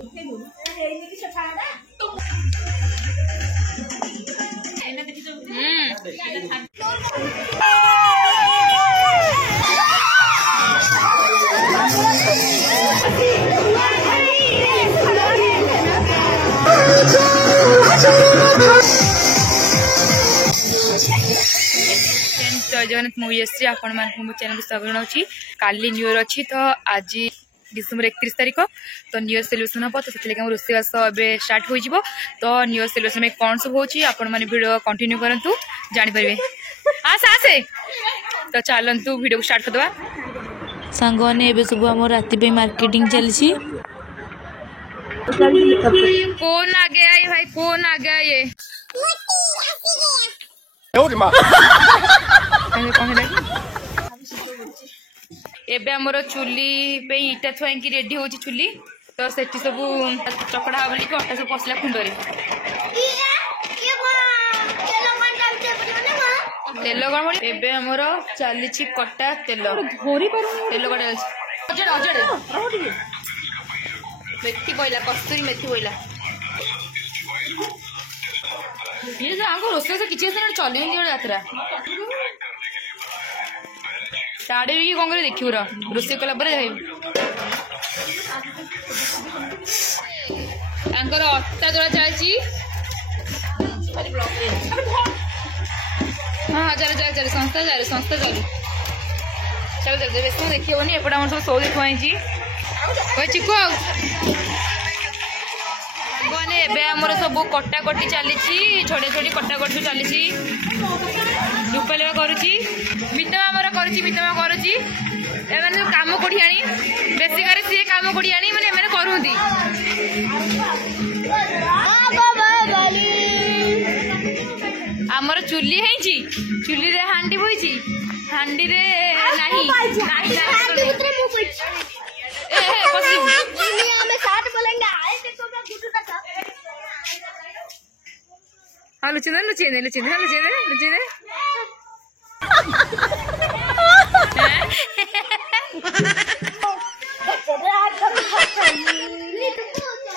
जय जगन्नाथ मुझे आपण मान चैनल स्वागत जनाऊँ। काली न्यू ईयर अच्छी तो आज डिसेम्बर 31 तारीख तो न्यू ईयर सेलिब्रेशन हम तो से रोषेईबास ए स्टार्ट हो तो न्यू ईयर सेलिब्रेशन में कौन सब होड़ कंटिन्यू करूँ जापर आस आसे तो चलतु वीडियो को स्टार्ट करदे सांग ने सब आम राति मार्केटिंग चली कौन आगे आई भाई कौन आगे आए एबे हमर चुली पे इटा थुआई रेडी हो चुली तो सेठी सब चकड़ा हम अटा सब पसला खुंडरे तेल गण एबे हमर चली कटा तेल तेल कटा मेथी कोइला कस्तूरी मेथी कोइला ये रोषे से किसी चल यात्रा टाड़े भी कौन कर देखिए रोषे कला अट्टा दौड़ा चलती हाँ चल चल चल संस्था चल चल चल देखी होनी एपटे आम सब सौ देखुआई चिकु आमर सब कटाकटी चली छोटे छोटे कटाकटी चली रूपालिया करुच्ची मितमा मितमा करुच्ची काम कोठी आनी बेसी करे सी काम कोठी आनी मैंने करूंती आमर चुली है चुली रे हांडी बोई हांडी रे नहीं हाँ लुचिंदे लुचिंदे लुचिंदे लुचिंदे लुचिंदे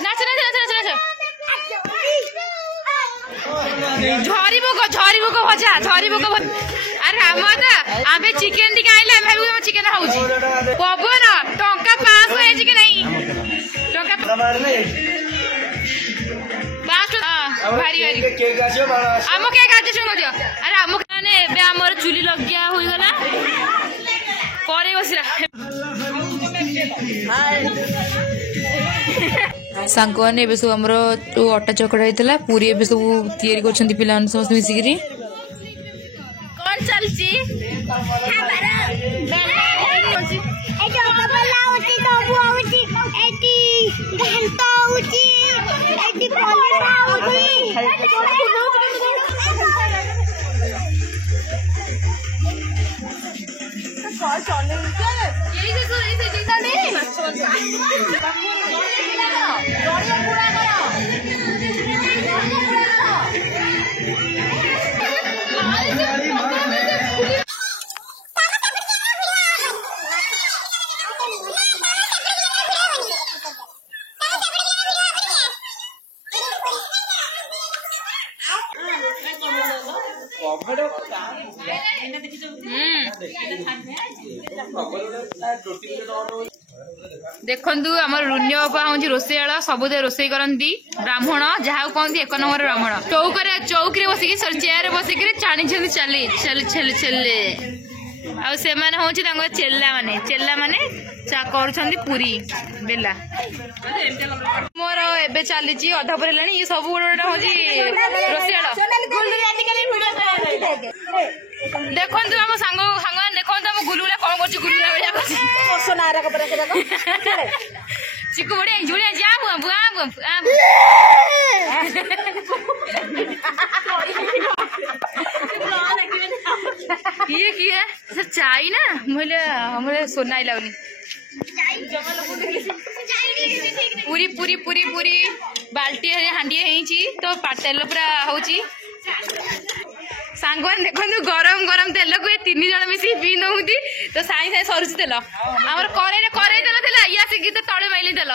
नाच नाच नाच नाच नाच झरी भोग भजा झरी भोग अरे आमदा आमे चिकन टिके आइले आमे भाबु चिकन खाउची पवन टंका 500 है कि नहीं टंका भारी भारी आम के दियो अरे आम ने आमर चुली लगिया हो गला करे बसिला सांग ने सब आमर जो अटा चकड़ा होता पूरी ए सब तैयारी कर पिला समस्त मिसिकी कौन चलची देखु आम रुन्य बापा हूँ रोषेया सब रोषे करती ब्राह्मण जहाँ कहते 1 नंबर ब्राह्मण चौकी बसिक चेयर बसिक छाणी चली चल चल चले आउ से हूँ चेला माने कर पूरी बेला मोर एबे चली अधा पर ये सब गोटा हूँ रोषेया देखु आम सांग देखो आम गुलुला कौन कर चिकु बढ़िया जा ये किए सर चाय ना मुझे सोना ही लगनी पूरी पूरी पूरी पूरी बाल्टी हांडी है तो तेल पूरा हूँ सांगवान देखो गरम गरम तेल को 3 जन मिसी पी नौती तो साई साई सरुची तेल आमर करे तेल थिला या से गीत तळे माइली तेल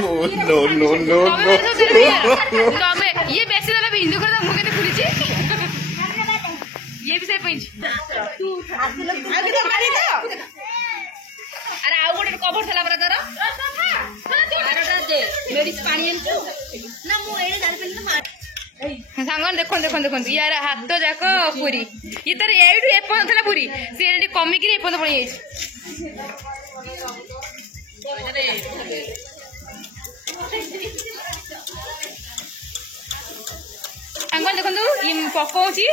नो नो नो तमे ये बेसी तेल हिंदू कर मुके ते खुलीची ये भी से पंच तू आगे तो गाड़ी तो अरे आउ गोटे कवर थला पर तोर आरटा दे मेडिस पानी आनतु ना मु एडे जाल पेन तो सांगन देखो देखो देखो यार हाथ जाक पूरी ये तार एठू एपन थला पूरी से एडी कमी कि एपन पड़ी सांगन देखो ये पकोची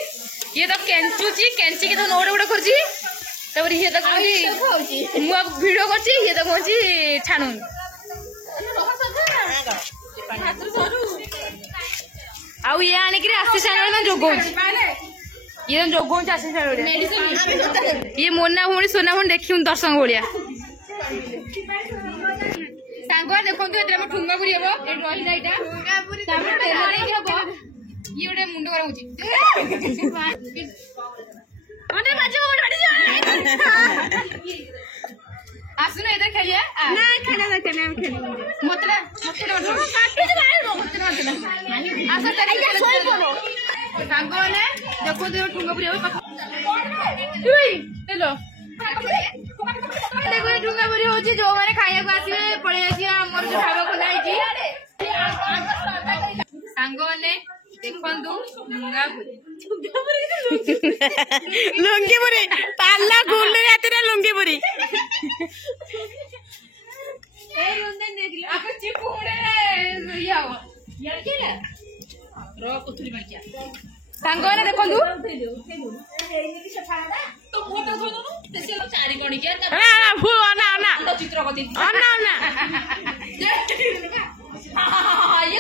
ये तो केंचुची केंची के तो नोड गुडा करची तबर ये तो कोई मु वीडियो करची ये तो कोची छाणुन आउ ये आने के आस्ते चैनल में जोगो ये जोगो आस्ते चैनल ये मोना भूणी सोना भूणी देखियो दर्शन भलिया सांगवा देखो तो एतरे ठुंगा पुरी हेबो ए रही जाइटा ठुंगा पुरी तापर तेरे हेबो ये ओडे मुंड कराउची मने बाजो बाटी जा आसुन इधर खेलिए ना खेला ना खेली मतला काटी दे भाई मतला आसा तरी सोई पड़ो सांगो ने देखो दे ठुंगा पुरी हेबो हेलो देखो ठुंगा पुरी होची जो माने खाइया को आसीबे पळे आसी हमर जो खाबा को लाइची सांगो ने देखंतु ठुंगा पुरी लुंगी पुरी पाला गुल्ले यात्रा लुंगी पुरी ए रुंदे देख ली आप चिपुड़े याव यार के रो कुथली माइया सांगो ने देखंतु तो फोटो खोदनु तेसे चारि गणी के हां फु ना ना तो चित्र कति ना ना ये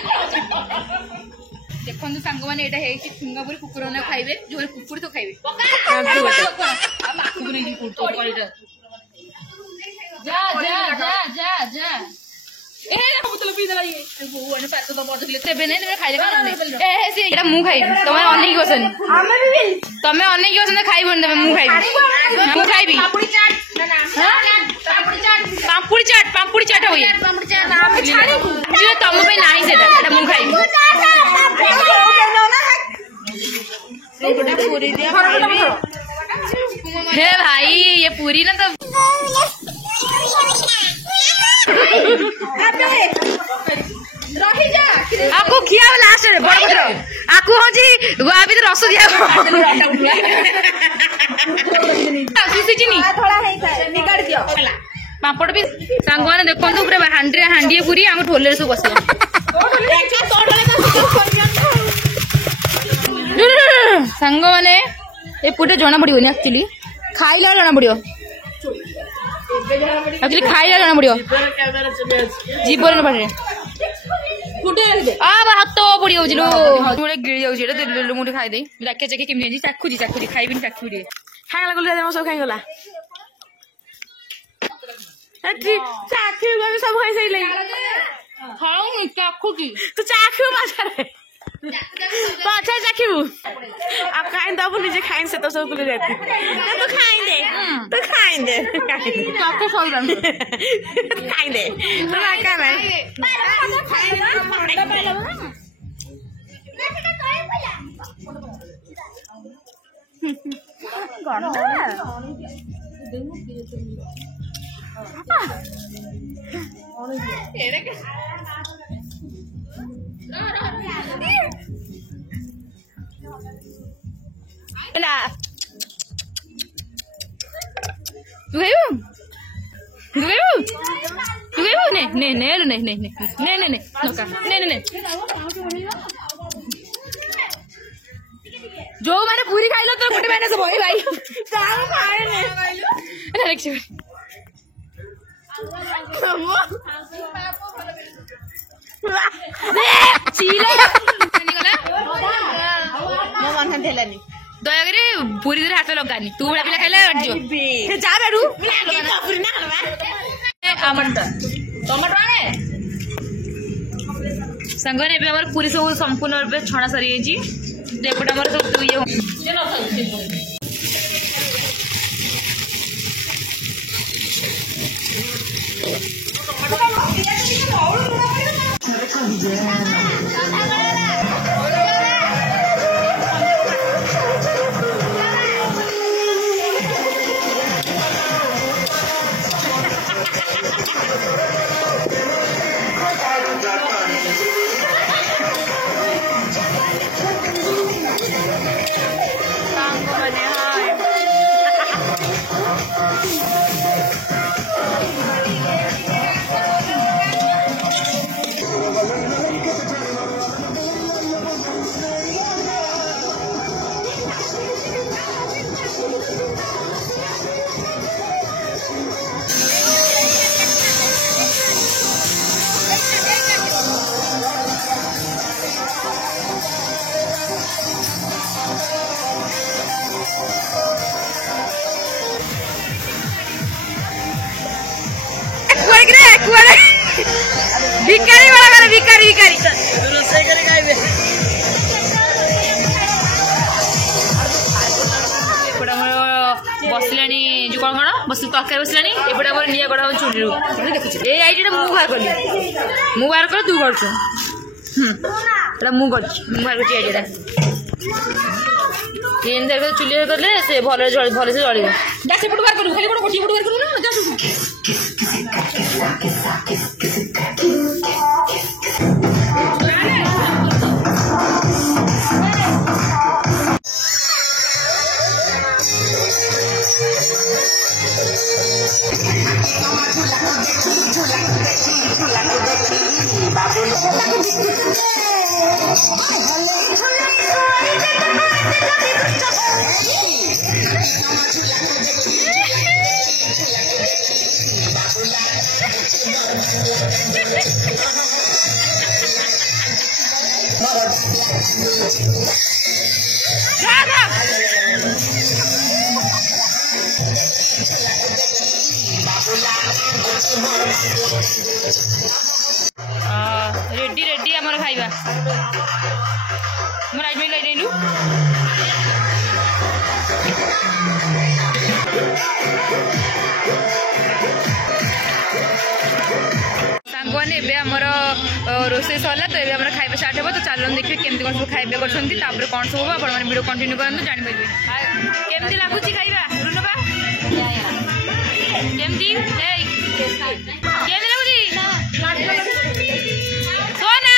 देखो सांग मैंने यहाँ ठुंगापुरी कुकुर ना खाइबे जो कुकुर तो खाइबे जा जा जा जा जा ए बोतल पी देला ये वो ने पास तो बोतल लेते बने ने खाइले का ए से एटा मु खाइबे तमे अनेक बसन तमे अनेक बसन खाइबो तमे मु खाइबी पापड़ी चाट ना पापड़ी चाट होई पापड़ी चाट हम छाड़ी जे तम पे नाही सेटा एटा मु खाइबी पूरी दिया हे भाई ये पूरी ना तो आपको खिया लास्ट रे बड़ बड़ आपको हो जी अभी तो रस दिया सिचिनी थोड़ा है निकाल दियो पापड़ भी सांगवाने देखंतु पूरा हांडी पूरी हम ठोले सब बसला सांग मैंने ये पूरे जना पड़ोनी एक्चुअली खाइला जना पड़ो एक्चुअली खाइला जना पड़ो जीवन पड़े हाथ पड़ी जाऊँ मुझे गिरी जाऊँ मुझे खाई दे चाखे चाखे केमी चाखुची चाखुची खाइबी चाखुरी खाइला गला सब खाइगला चाखी सब खाई साइले खाऊ चाखुची तू चाखू बाजारे पाछा चाखू आप खाइन दबो निजे खाइन से तो सब कुल रहती तो खाइन दे चाखू सब खाइन दे तो का नहीं जो मैंने पूरी खाई लो तो गोटे मैंने सब भाई दयाकरी पूरी हाथ लगानी तू बड़ा पिला खाइले जा बेडू टमाटो आने सांगने पूरी सब संपूर्ण रूप छणा सरी एपटे आम सब ये भिकारी वाला भिकारी भिकारी बसला जो कौन कौन बस तरकारी बसला एपटे आम निआ गढ़ा चूड़ी देखुच ये आईडिया मुझे बाहर कली मुझे बाहर कर तू कर मुझे बाहर कर आईडिया चूल्हे कले से भल से जलिब सेपट बाहर करूँ खाली गोटे पट बाहर करूँ रेडी रेडी आमर खाइबा मोर आइबे लाइलु सांगवाने एबे हमर रोसे सरला तो एबे हमर खाइबा स्टार्ट हेबो तो चलन देखिए केमती कोन सब खाइबे करछंती तापर कोन सब आपण माने वीडियो कंटिन्यू करन जानि पाइबे केमती लागुची खाइबा रुनबा केमती हे केमती लागुची सोना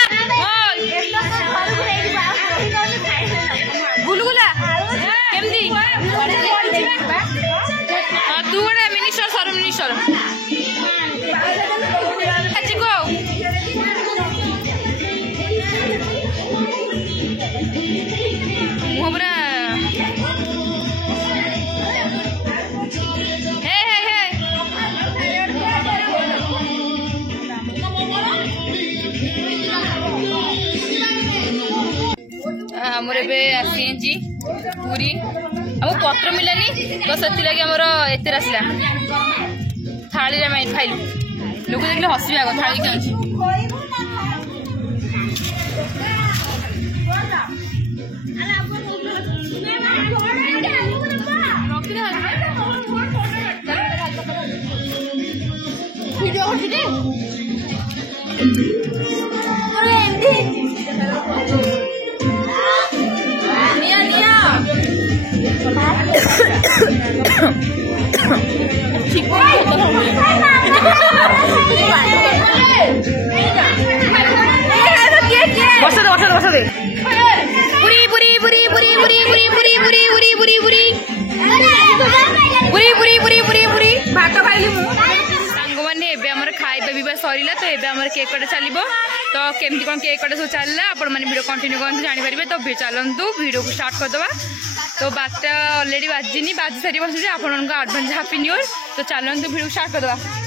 गुलगुला केमती तू गोटे मिनिस्टर सर मिनिस्टर आमर आसी पूरी आम पत्र मिलानी तो से आमर एत आसला थाली खाइलु लोक देखले हसबे आग थाली क्या सरला तो ये केक कटा चलो तो केमती कौन केक कटा सब चलला आपण मैंने वीडियो कंटिन्यू करते जानीपारे तो चलतु वीडियो को स्टार्ट करदे तो 12टा अलरेडी बाजिनी बाजी सारी बस आपण एडभांस हैप्पी न्यू ईयर तो चलतु वीडियो स्टार्ट करदे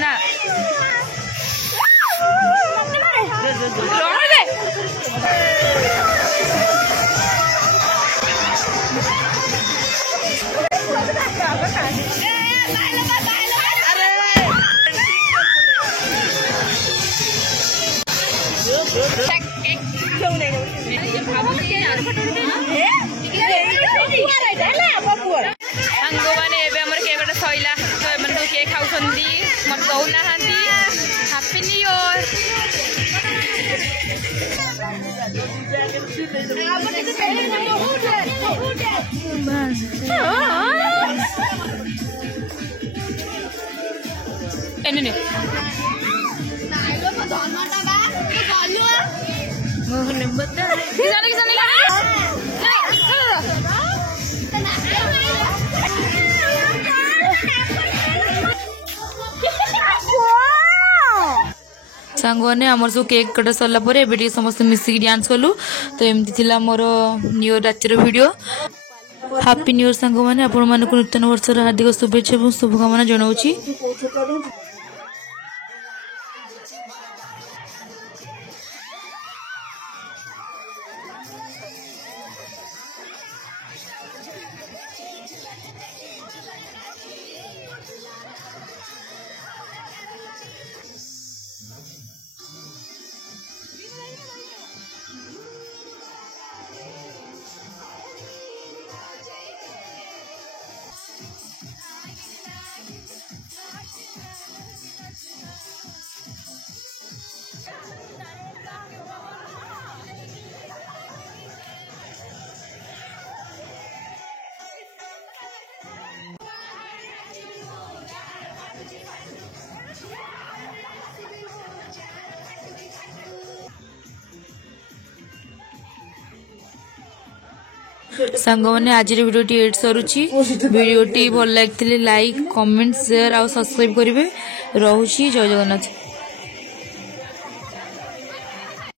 ନା ସାଙ୍ଗମାନେ ଏବେ ଆମର କେକ୍ ଗୋଟେ ସଇଲା ତ ଏମାନେ ସବୁ କେକ୍ ଖାଉଛନ୍ତି ମତେ ଦଉନାହାନ୍ତି ହାପି ନ୍ୟୁ ଇୟର ଏନେ ସାଙ୍ଗମାନେ ଆମର ସବୁ କେକ୍ କଟା ସରିଲା ପରେ ଏବେ ଟିକେ ସମସ୍ତେ ମିଶିକି ଡ୍ୟାନ୍ସ କଲୁ। ତ ଏମିତି ଥିଲା ମୋର ନ୍ୟୁ ଇୟର ରାତିର ଭିଡ଼ିଓ। ହାପି ନ୍ୟୁ ଇୟର ସାଙ୍ଗମାନେ, ଆପଣମାନଙ୍କୁ ନୂତନ ବର୍ଷର ହାର୍ଦ୍ଦିକ ଶୁଭେଚ୍ଛା ଏବଂ ଶୁଭକାମନା ଜଣାଉଛି। ସାଙ୍ଗମାନେ ଆଜିର ଭିଡ଼ିଓଟି ଏଇଠି ସରୁଛି। ଭିଡ଼ିଓଟି ଭଲ ଲାଗିଥିଲେ ଲାଇକ୍, କମେଣ୍ଟ, ସେୟାର ଆଉ ସବସ୍କ୍ରାଇବ୍ କରିବେ। ରହୁଛି। ଜୟ ଜଗନ୍ନାଥ।